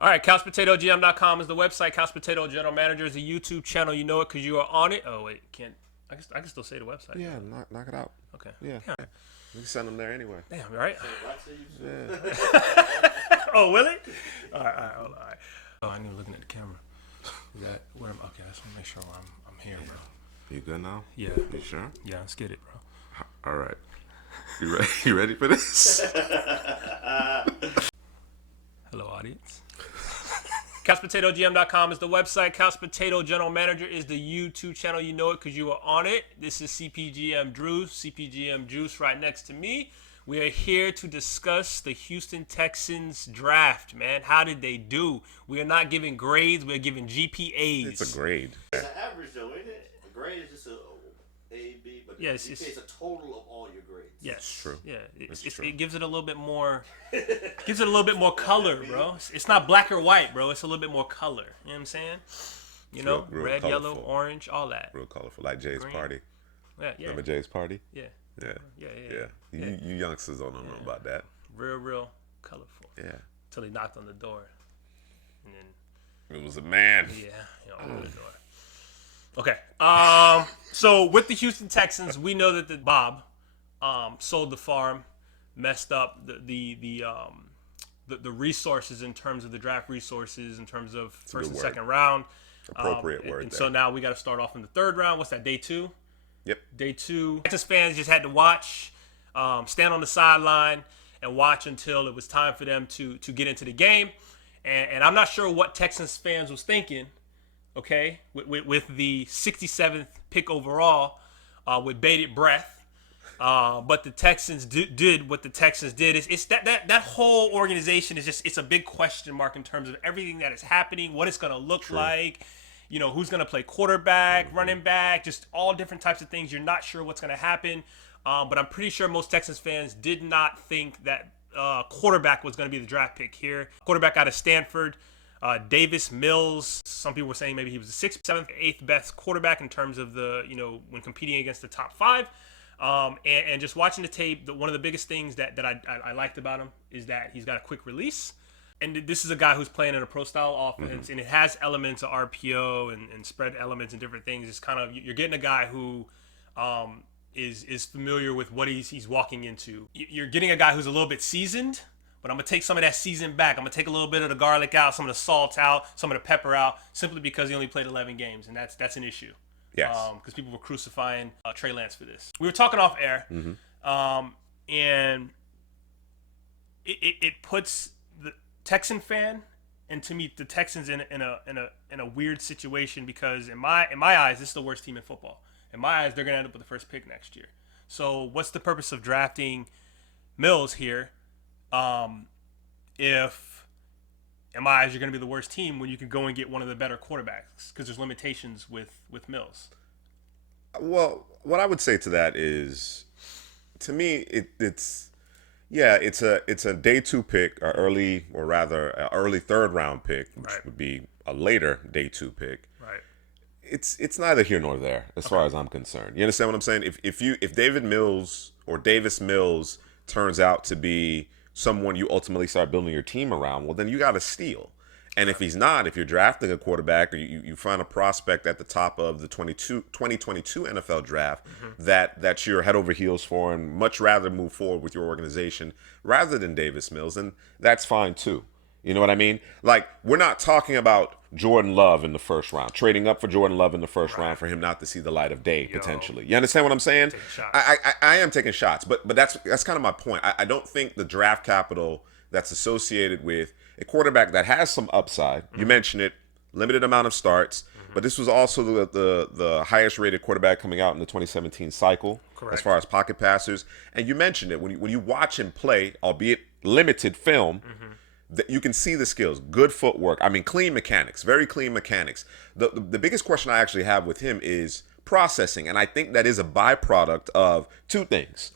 All right, CouchPotatoGM.com is the website. Couch Potato General Manager is a YouTube channel. You know it because you are on it. Oh wait, can't. I can still say the website. Yeah, knock it out. Okay. Yeah. Damn. We can send them there anyway. Damn. Right. Yeah. Oh, will it? All right. Oh, I knew looking at the camera. Is that where? Okay, I just want to make sure I'm here, bro. You good now? Yeah. You sure? Yeah, let's get it, bro. All right. You ready? You ready for this? Hello, audience. CouchPotatoGM.com is the website. Couch Potato General Manager is the YouTube channel. You know it because you are on it. This is CPGM Drews, CPGM Juice right next to me. We are here to discuss the Houston Texans draft, man. How did they do? We are not giving grades. We are giving GPAs. It's a grade. It's an average, though, isn't it? A grade is just A, B, but Yeah, it's a total of all your grades. Yes, true. Yeah, True. it gives it a little bit more. Gives it a little bit more color, bro. It's not black or white, bro. It's a little bit more color. You know what I'm saying? You know, real red, colorful. yellow, orange, all that. Real colorful, like Jay's Green. party. Yeah. Remember Jay's party? Yeah. Yeah. You youngsters don't know about that. Real colorful. Yeah. Until he knocked on the door, and then It was a man. opened the door. Okay. So with the Houston Texans, we know that the Bob sold the farm, messed up the resources in terms of the draft resources, in terms of first and word. second round. Appropriate word And there. so now we got to start off in the third round. What's that? Day 2. Yep. Day 2. Texas fans just had to watch, stand on the sideline and watch until it was time for them to get into the game. And I'm not sure what Texans fans was thinking, okay, with the 67th pick overall, with bated breath. But the Texans did what the Texans did. It's that whole organization is just, it's a big question mark in terms of everything that is happening, what it's going to look like, you know, who's going to play quarterback, running back, just all different types of things. You're not sure what's going to happen. But I'm pretty sure most Texans fans did not think that quarterback was going to be the draft pick here. Quarterback out of Stanford, Davis Mills. Some people were saying maybe he was the 6th, 7th, 8th best quarterback in terms of the, you know, when competing against the top 5. And just watching the tape, one of the biggest things that I liked about him is that he's got a quick release. And this is a guy who's playing in a pro-style offense, and it has elements of RPO and spread elements and different things. It's kind of, you're getting a guy who is familiar with what he's walking into. You're getting a guy who's a little bit seasoned, but I'm going to take some of that season back. I'm going to take a little bit of the garlic out, some of the salt out, some of the pepper out, simply because he only played 11 games, and that's an issue. Yes. Because people were crucifying Trey Lance for this. We were talking off air, and it puts the Texan fan and, to me, the Texans in a weird situation, because in my eyes, this is the worst team in football. In my eyes, they're going to end up with the first pick next year. So what's the purpose of drafting Mills here if, in my eyes, you're going to be the worst team when you can go and get one of the better quarterbacks, because there's limitations with Mills? Well, what I would say to that is, to me, it's a day 2 pick, or early third round pick, which would be a later day 2 pick. Right. It's neither here nor there as far as I'm concerned. You understand what I'm saying? If David Mills or Davis Mills turns out to be someone you ultimately start building your team around, well, then you got to steal. And if he's not, if you're drafting a quarterback, or you find a prospect at the top of the 2022 NFL draft that you're head over heels for and much rather move forward with your organization rather than Davis Mills, then that's fine too. You know what I mean? Like, we're not talking about Jordan Love in the first round, trading up for Jordan Love in the first round for him not to see the light of day, potentially. You understand what I'm saying? I am taking shots, but that's kind of my point. I don't think the draft capital that's associated with a quarterback that has some upside. You mentioned it, limited amount of starts, but this was also the highest rated quarterback coming out in the 2017 cycle. Correct. As far as pocket passers. And you mentioned it, when you watch him play, albeit limited film, that you can see the skills, good footwork. I mean, clean mechanics, very clean mechanics. The biggest question I actually have with him is processing, and I think that is a byproduct of two things.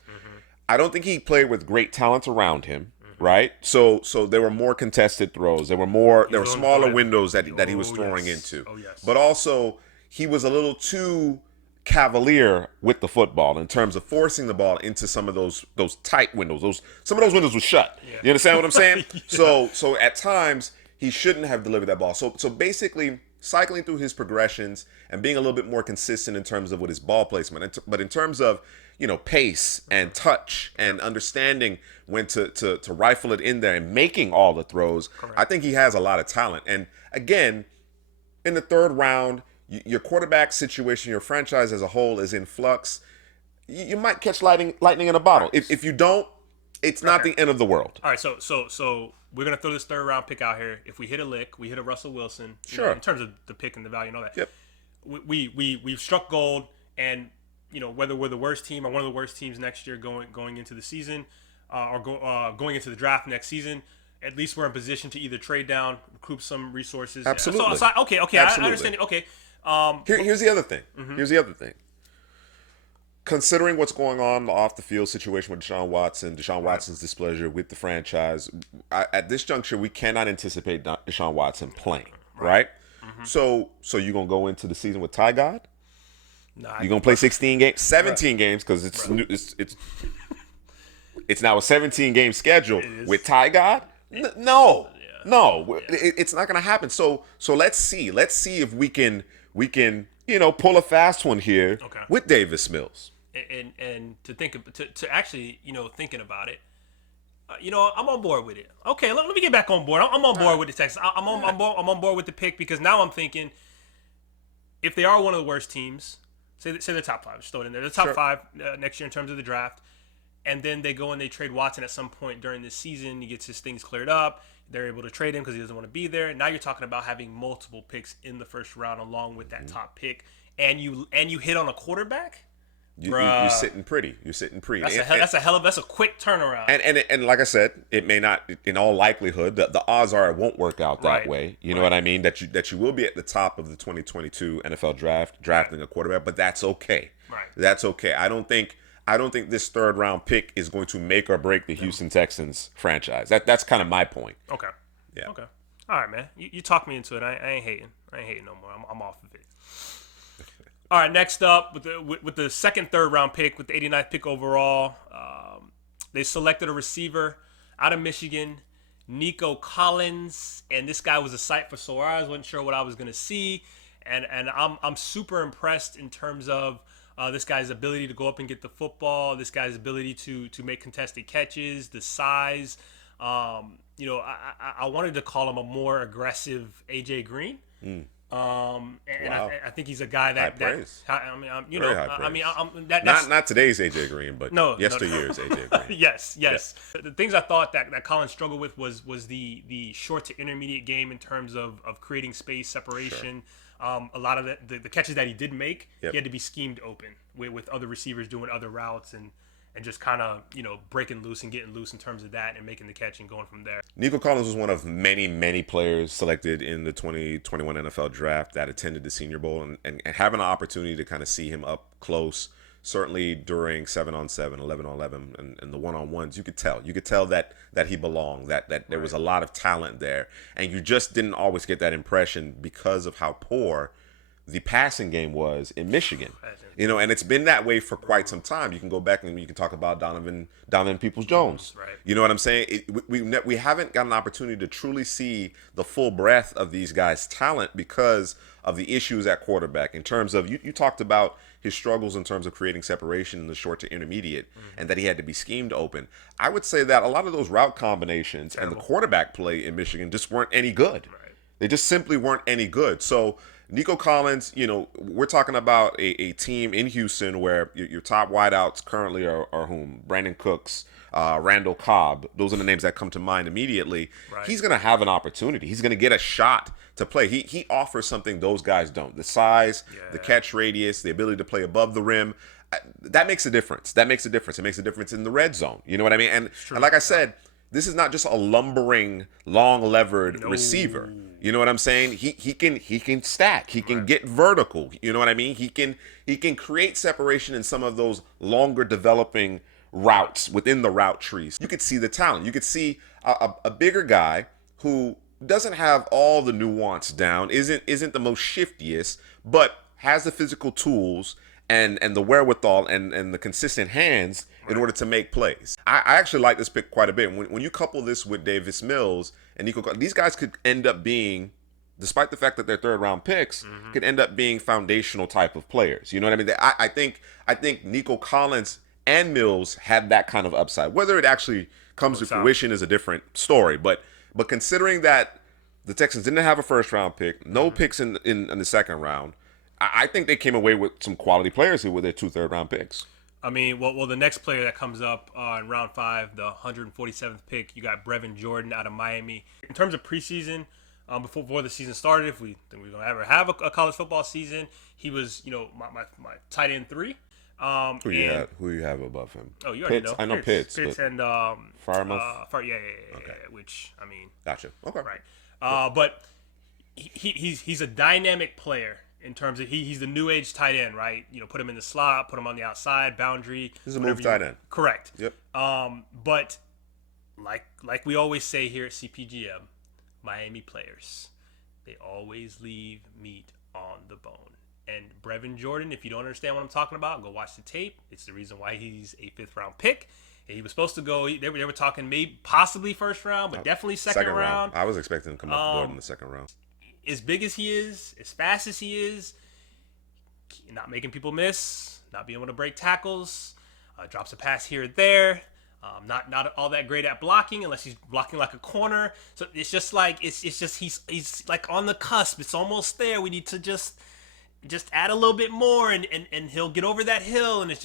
I don't think he played with great talent around him. Right, so there were more contested throws. There were smaller windows that he was throwing into. But also he was a little too cavalier with the football in terms of forcing the ball into some of those tight windows. Some of those windows were shut. You understand what I'm saying? So at times he shouldn't have delivered that ball. So basically, cycling through his progressions and being a little bit more consistent in terms of with his ball placement, but in terms of pace and touch and understanding when to rifle it in there and making all the throws, Correct. I think he has a lot of talent. And again, in the third round, your quarterback situation, your franchise as a whole is in flux. You might catch lightning in a bottle. Right. If you don't, it's not the end of the world. All right, so we're gonna throw this third round pick out here. If we hit a lick, we hit a Russell Wilson. Sure. In terms of the pick and the value and all that. Yep. We've struck gold, and whether we're the worst team or one of the worst teams next year going into the season, going into the draft next season, at least we're in position to either trade down, recoup some resources. Absolutely. Okay, Absolutely. I understand. Okay. Here's the other thing. Here's the other thing. Considering what's going on off the field situation with Deshaun Watson's displeasure with the franchise, at this juncture, we cannot anticipate Deshaun Watson playing, right? So you're going to go into the season with Ty God? Nah, You're going to play 17 games because it's now a 17-game schedule with Ty God? No. It's not going to happen. So let's see if we can pull a fast one here with Davis Mills. And to actually thinking about it, I'm on board with it. Okay, let me get back on board. I'm on board with the Texans. I'm on board with the pick because now I'm thinking if they are one of the worst teams, say they're top five, just throw it in there, the top five next year in terms of the draft, and then they go and they trade Watson at some point during this season. He gets his things cleared up. They're able to trade him because he doesn't want to be there. Now you're talking about having multiple picks in the first round along with that top pick, and you hit on a quarterback. You're sitting pretty. That's a quick turnaround. And like I said, it may not. In all likelihood, the odds are it won't work out that way. You know what I mean? That you will be at the top of the 2022 NFL draft drafting a quarterback, but that's okay. Right. That's okay. I don't think this third round pick is going to make or break the Houston Texans franchise. That's kind of my point. Okay. Yeah. Okay. All right, man. You talked me into it. I ain't hating. I ain't hating no more. I'm off of it. All right, next up with the third round pick, with the 89th pick overall, they selected a receiver out of Michigan, Nico Collins, and this guy was a sight for sore eyes. Wasn't sure what I was gonna see, and I'm super impressed in terms of this guy's ability to go up and get the football, this guy's ability to make contested catches, the size. I wanted to call him a more aggressive AJ Green. Wow. I think he's a guy that not today's AJ Green, but yesteryear's AJ Green. Yes. Yeah. The things I thought that Collins struggled with was the short to intermediate game in terms of creating space, separation. Sure. A lot of the catches that he did make, he had to be schemed open with other receivers doing other routes and just kind of, breaking loose and getting loose in terms of that and making the catch and going from there. Nico Collins was one of many, many players selected in the 2021 NFL draft that attended the Senior Bowl and having an opportunity to kind of see him up close, certainly during 7-on-7, 11-on-11, and the one-on-ones, you could tell that he belonged, that there was a lot of talent there. And you just didn't always get that impression because of how poor the passing game was in Michigan, and it's been that way for quite some time. You can go back and you can talk about Donovan Peoples-Jones. Right. You know what I'm saying? We haven't got an opportunity to truly see the full breadth of these guys' talent because of the issues at quarterback. In terms of you talked about his struggles in terms of creating separation in the short to intermediate, and that he had to be schemed open. I would say that a lot of those route combinations and the quarterback play in Michigan just weren't any good. Right. They just simply weren't any good. So Nico Collins, we're talking about a team in Houston where your top wideouts currently are whom? Brandon Cooks, Randall Cobb. Those are the names that come to mind immediately. Right. He's going to have an opportunity. He's going to get a shot to play. He offers something those guys don't. The size, the catch radius, the ability to play above the rim. That makes a difference. It makes a difference in the red zone. You know what I mean? And like I said, this is not just a lumbering, long-levered receiver. You know what I'm saying? He can stack. He can get vertical. You know what I mean? He can create separation in some of those longer developing routes within the route trees. You could see the talent. You could see a bigger guy who doesn't have all the nuance down, isn't the most shiftiest, but has the physical tools and the wherewithal and the consistent hands in order to make plays. I actually like this pick quite a bit. When you couple this with Davis Mills and Nico, these guys could end up being, despite the fact that they're third round picks, could end up being foundational type of players. You know what I mean? I think Nico Collins and Mills have that kind of upside. Whether it actually comes to fruition is a different story. But considering that the Texans didn't have a first round pick, no picks in the second round, I think they came away with some quality players here with their 2 third-round picks. I mean, well, the next player that comes up in round 5, the 147th pick, you got Brevin Jordan out of Miami. In terms of preseason, before the season started, if we think we're gonna ever have a college football season, he was, my tight end 3. Who you have above him? Oh, you already Pitts? know. I know Pitts and Firemouth. Yeah. Which I mean, gotcha. Okay, right. But he's a dynamic player. In terms of he's the new age tight end, right? Put him in the slot, put him on the outside, boundary. He's a move tight end. Correct. Yep. But like we always say here at CPGM, Miami players, they always leave meat on the bone. And Brevin Jordan, if you don't understand what I'm talking about, go watch the tape. It's the reason why he's a 5th round pick. And he was supposed to go. They were talking maybe possibly first round, but definitely second round. I was expecting him to come off the board in the second round. As big as he is, as fast as he is, not making people miss, not being able to break tackles, drops a pass here or there, not all that great at blocking unless he's blocking like a corner. So it's just like he's like on the cusp. It's almost there. We need to just add a little bit more, and he'll get over that hill. And he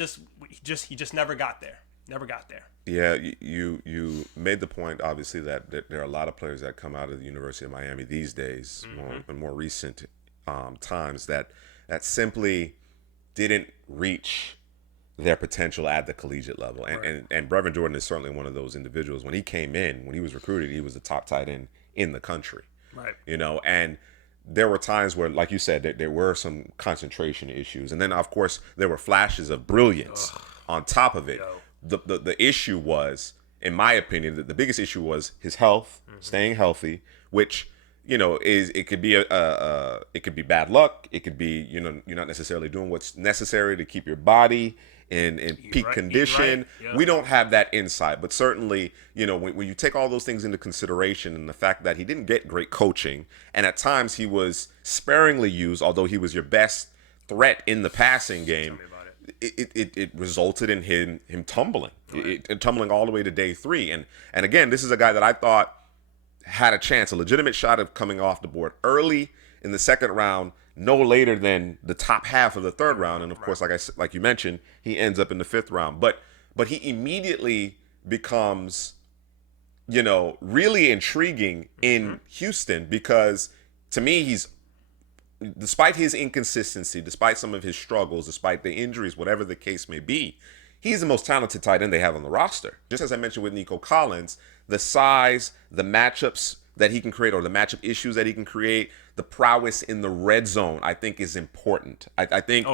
just never got there. Never got there. Yeah, you made the point, obviously, that there are a lot of players that come out of the University of Miami these days, in more recent times, that simply didn't reach their potential at the collegiate level. And Brevin Jordan is certainly one of those individuals. When he came in, when he was recruited, he was the top tight end in the country. Right. And there were times where, like you said, there were some concentration issues. And then, of course, there were flashes of brilliance on top of it. The issue was, in my opinion, the biggest issue was his health, staying healthy, which it could be it could be bad luck. It could be you're not necessarily doing what's necessary to keep your body in peak condition. Right. Yeah. We don't have that insight, but certainly when you take all those things into consideration, and the fact that he didn't get great coaching, and at times he was sparingly used, although he was your best threat in the passing game. It resulted in him tumbling, tumbling all the way to day 3. And again, this is a guy that I thought had a chance, a legitimate shot of coming off the board early in the second round, no later than the top half of the third round. And of course, like you mentioned, he ends up in the 5th round. But he immediately becomes, really intriguing in Houston, because to me, despite his inconsistency, despite some of his struggles, despite the injuries, whatever the case may be, he's the most talented tight end they have on the roster. Just as I mentioned with Nico Collins, the size, the matchups that he can create, or the matchup issues that he can create, the prowess in the red zone, I think is important. I think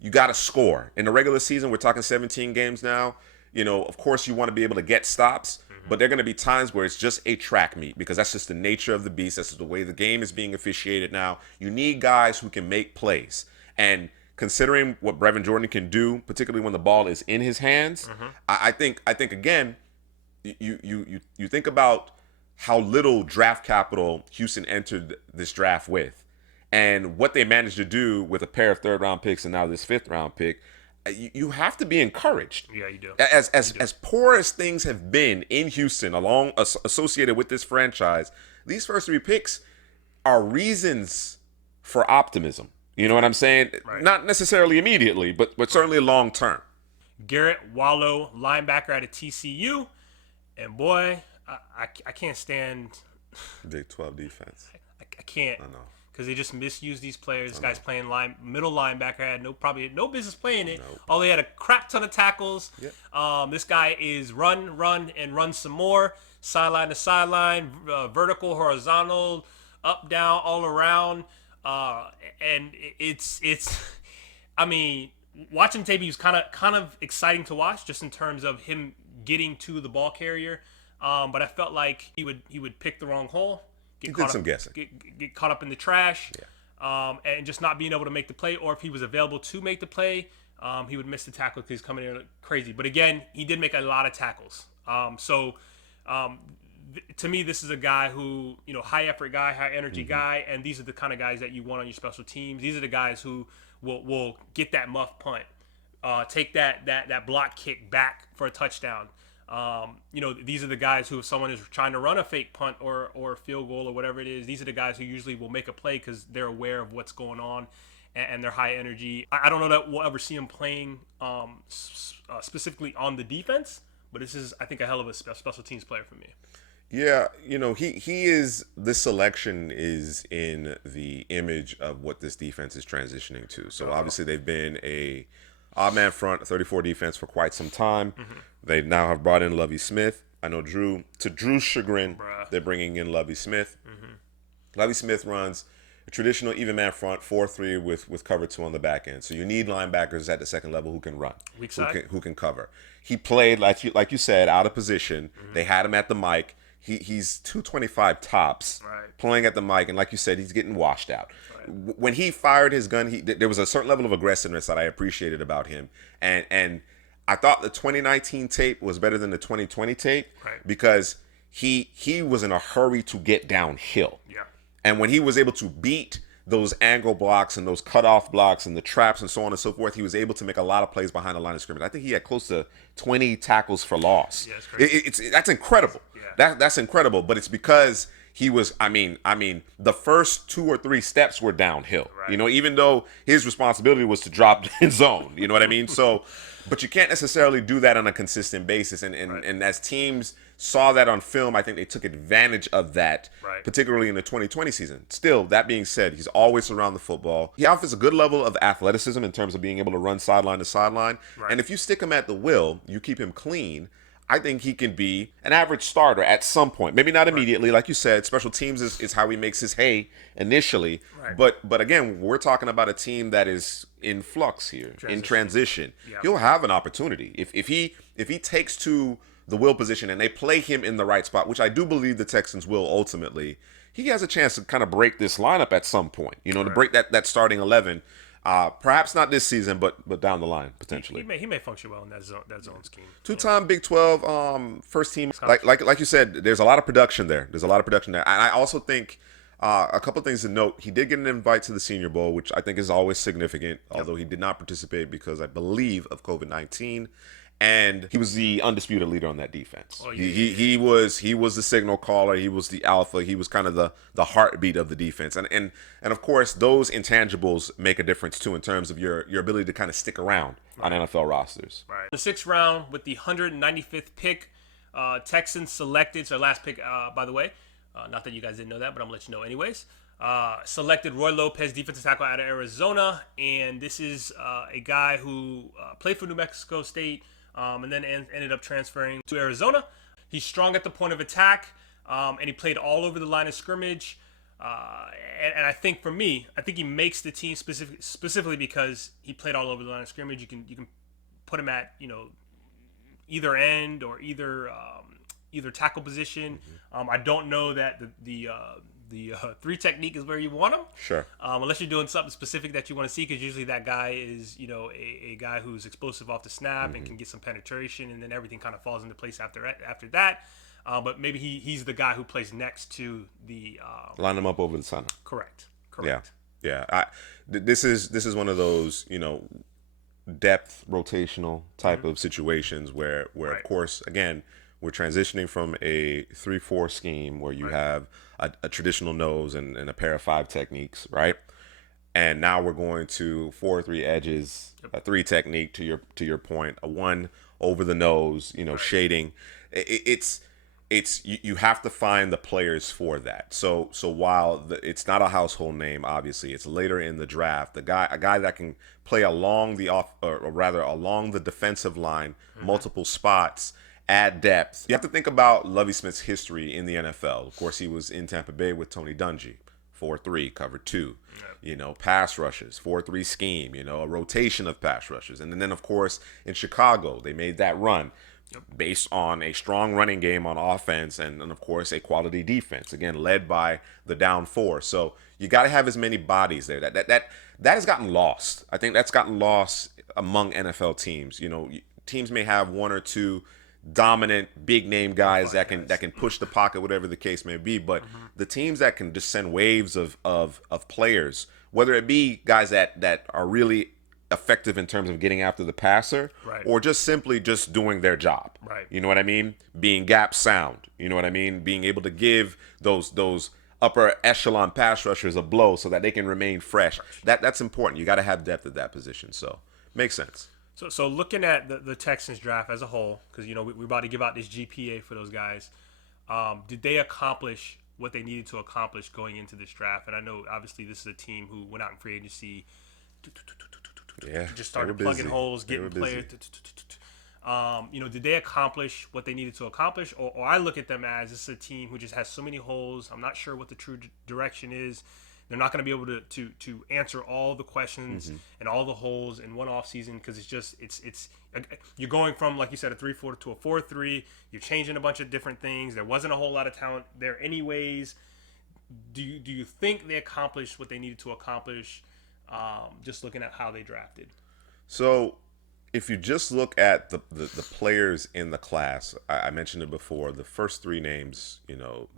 you got to score. In the regular season, we're talking 17 games now. Of course, you want to be able to get stops. But there are going to be times where it's just a track meet, because that's just the nature of the beast. That's the way the game is being officiated now. You need guys who can make plays. And considering what Brevin Jordan can do, particularly when the ball is in his hands, I think again, you think about how little draft capital Houston entered this draft with, and what they managed to do with a pair of 3rd round picks and now this 5th round pick. You have to be encouraged. Yeah, you do. As poor as things have been in Houston, associated with this franchise, these first 3 picks are reasons for optimism. You know what I'm saying? Right. Not necessarily immediately, but certainly long term. Garrett Wallow, linebacker out of TCU, and boy, I can't stand Big 12 defense. I can't. I know. Because they just misuse these players. This guy's playing middle linebacker, had probably no business playing it. Nope. Although he had a crap ton of tackles. Yep. This guy is run some more, sideline to sideline, vertical, horizontal, up, down, all around. And it's I mean, watching tape, he was kind of exciting to watch, just in terms of him getting to the ball carrier. But I felt like he would pick the wrong hole. He did some guessing. Get caught up in the trash. and just not being able to make the play, or if he was available to make the play, he would miss the tackle because he's coming in crazy. But again, he did make a lot of tackles. To me, this is a guy who, high effort guy, high energy guy, and these are the kind of guys that you want on your special teams. These are the guys who will get that muff punt, take that block kick back for a touchdown. These are the guys who, if someone is trying to run a fake punt or field goal or whatever it is, these are the guys who usually will make a play because they're aware of what's going on and they're high energy. I don't know that we'll ever see him playing specifically on the defense, but this is, I think, a hell of a special teams player for me. Yeah, he is, this selection is in the image of what this defense is transitioning to. So obviously they've been a odd man front, 34 defense for quite some time. They now have brought in Lovie Smith. I know to Drew's chagrin, they're bringing in Lovie Smith. Lovie Smith runs a traditional even man front, 4-3 with cover 2 on the back end. So you need linebackers at the second level who can run, who can cover. He played, like you said, out of position. They had him at the mic. He's 225 tops, playing at the mic, and like you said, he's getting washed out. When he fired his gun, there was a certain level of aggressiveness that I appreciated about him, and I thought the 2019 tape was better than the 2020 tape because he was in a hurry to get downhill. And when he was able to beat those angle blocks and those cutoff blocks and the traps and so on and so forth, he was able to make a lot of plays behind the line of scrimmage. I think he had close to 20 tackles for loss. Yeah, that's incredible. Yeah. That's incredible. But it's because he was, the first 2 or 3 steps were downhill. Even though his responsibility was to drop in zone. You know what I mean? So, but you can't necessarily do that on a consistent basis. And as teams saw that on film, I think they took advantage of that, particularly in the 2020 season. Still, that being said, he's always around the football. He offers a good level of athleticism in terms of being able to run sideline to sideline. And if you stick him at the will, you keep him clean, I think he can be an average starter at some point. Maybe not immediately. Like you said, special teams is how he makes his hay initially. But again, we're talking about a team that is in flux here, in transition. He'll have an opportunity. If he takes to the will position and they play him in the right spot, which I do believe the Texans will ultimately, he has a chance to kind of break this lineup at some point, to break that starting 11. Perhaps not this season, but down the line potentially. He may function well in that zone scheme. 2-time Big 12 first team. Like you said, there's a lot of production there. And I also think a couple things to note. He did get an invite to the Senior Bowl, which I think is always significant. Although he did not participate because I believe of COVID-19. And he was the undisputed leader on that defense. He was the signal caller. He was the alpha. He was kind of the heartbeat of the defense. And of course, those intangibles make a difference too in terms of your ability to kind of stick around on NFL rosters. The 6th round with the 195th pick, Texans selected. So last pick, by the way, not that you guys didn't know that, but I'm gonna let you know anyways. Selected Roy Lopez, defensive tackle out of Arizona, and this is a guy who played for New Mexico State. And then ended up transferring to Arizona. He's strong at the point of attack, and he played all over the line of scrimmage. And I think for me, he makes the team specifically because he played all over the line of scrimmage. You can put him at either end or either tackle position. I don't know that the 3 technique is where you want him. Sure. Unless you're doing something specific that you want to see, because usually that guy is, a guy who's explosive off the snap and can get some penetration, and then everything kind of falls into place after that. But maybe he's the guy who plays next to the line him up over the center. Correct. Yeah. This is one of those depth rotational type of situations where of course again we're transitioning from a 3-4 scheme where you have a traditional nose and a pair of 5 techniques, right? And now we're going to 4-3 edges, a 3 technique to your point, a 1 over the nose, shading. It's you have to find the players for that. So while it's not a household name, obviously it's later in the draft. A guy that can play along along the defensive line, multiple spots. Add depth. You have to think about Lovie Smith's history in the NFL. Of course, he was in Tampa Bay with Tony Dungy, 4-3, cover 2. Pass rushes, 4-3 scheme, a rotation of pass rushes. And then, of course, in Chicago, they made that run. based on a strong running game on offense and of course, a quality defense, again, led by the down four. So you got to have as many bodies there. That has gotten lost. I think that's gotten lost among NFL teams. Teams may have one or two dominant big name guys that can push the pocket, whatever the case may be. But the teams that can just send waves of players, whether it be guys that are really effective in terms of getting after the passer, Right. or just simply just doing their job. Right. You know what I mean? Being gap sound. You know what I mean? Being able to give those upper echelon pass rushers a blow so that they can remain fresh. That's important. You got to have depth at that position. So makes sense. So looking at the Texans draft as a whole, because we're about to give out this GPA for those guys, did they accomplish what they needed to accomplish going into this draft? And I know obviously this is a team who went out in free agency, Yeah, just started plugging holes, getting players. Did they accomplish what they needed to accomplish, or I look at them as this is a team who just has so many holes. I'm not sure what the true direction is. They're not going to be able to answer all the questions and all the holes in one offseason because it's you're going from, like you said, a 3-4 to a 4-3. You're changing a bunch of different things. There wasn't a whole lot of talent there anyways. Do you think they accomplished what they needed to accomplish? Just looking at how they drafted. So if you just look at the players in the class, I mentioned it before, the first three names,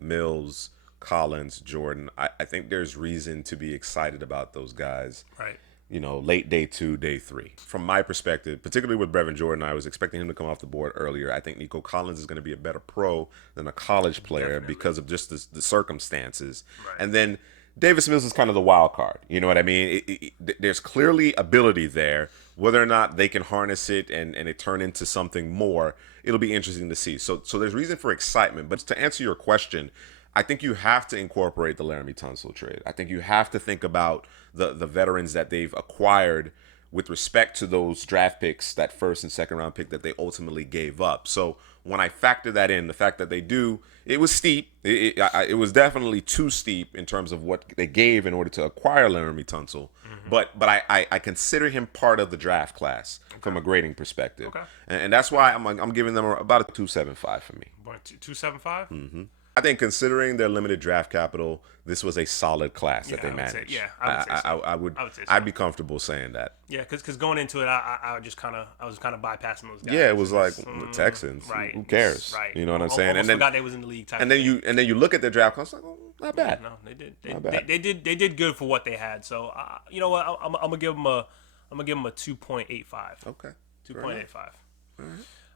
Mills, Collins, Jordan, I think there's reason to be excited about those guys. Right. Late day 2, day 3. From my perspective, particularly with Brevin Jordan, I was expecting him to come off the board earlier. I think Nico Collins is going to be a better pro than a college player Definitely. because of just the circumstances. Right. And then Davis Mills is kind of the wild card. You know what I mean? There's clearly ability there. Whether or not they can harness it and it turn into something more, it'll be interesting to see. So there's reason for excitement. But to answer your question, I think you have to incorporate the Laramie Tunsil trade. I think you have to think about the veterans that they've acquired with respect to those draft picks, that first and second round pick that they ultimately gave up. So when I factor that in, the fact that they do, it was steep. It was definitely too steep in terms of what they gave in order to acquire Laramie Tunsil. But I consider him part of the draft class from a grading perspective. Okay. And that's why I'm giving them about a 2.75 for me. 2.75. I think considering their limited draft capital, this was a solid class that they managed. I would say so. I would say so. I'd be comfortable saying that. Yeah, because going into it, I was kind of bypassing those guys. Yeah, it was like the Texans. Right. Who cares? Right. You know what I'm saying? Almost And then forgot they was in the league. and then you look at their draft class, like, not bad. No, they did. Not bad. They did good for what they had. So you know what? I'm gonna give them a 2.85. Okay. 2.85.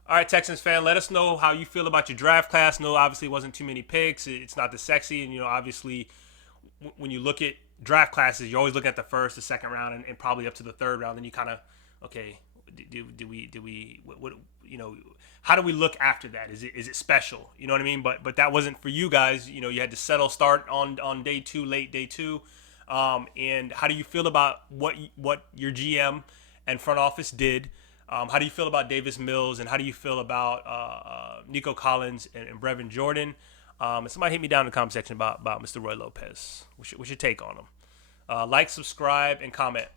All right, Texans fan, let us know how you feel about your draft class. No, obviously, it wasn't too many picks. It's not the sexy, and obviously, when you look at draft classes, you're always looking at the first, the second round, and probably up to the third round. Then you kind of, okay, do we what how do we look after that? Is it special? You know what I mean? But that wasn't for you guys. You had to settle start on day 2, late day 2. And how do you feel about what your GM and front office did? How do you feel about Davis Mills, and how do you feel about Nico Collins and Brevin Jordan? And somebody hit me down in the comment section about Mr. Roy Lopez. What's your take on him? Like, subscribe, and comment.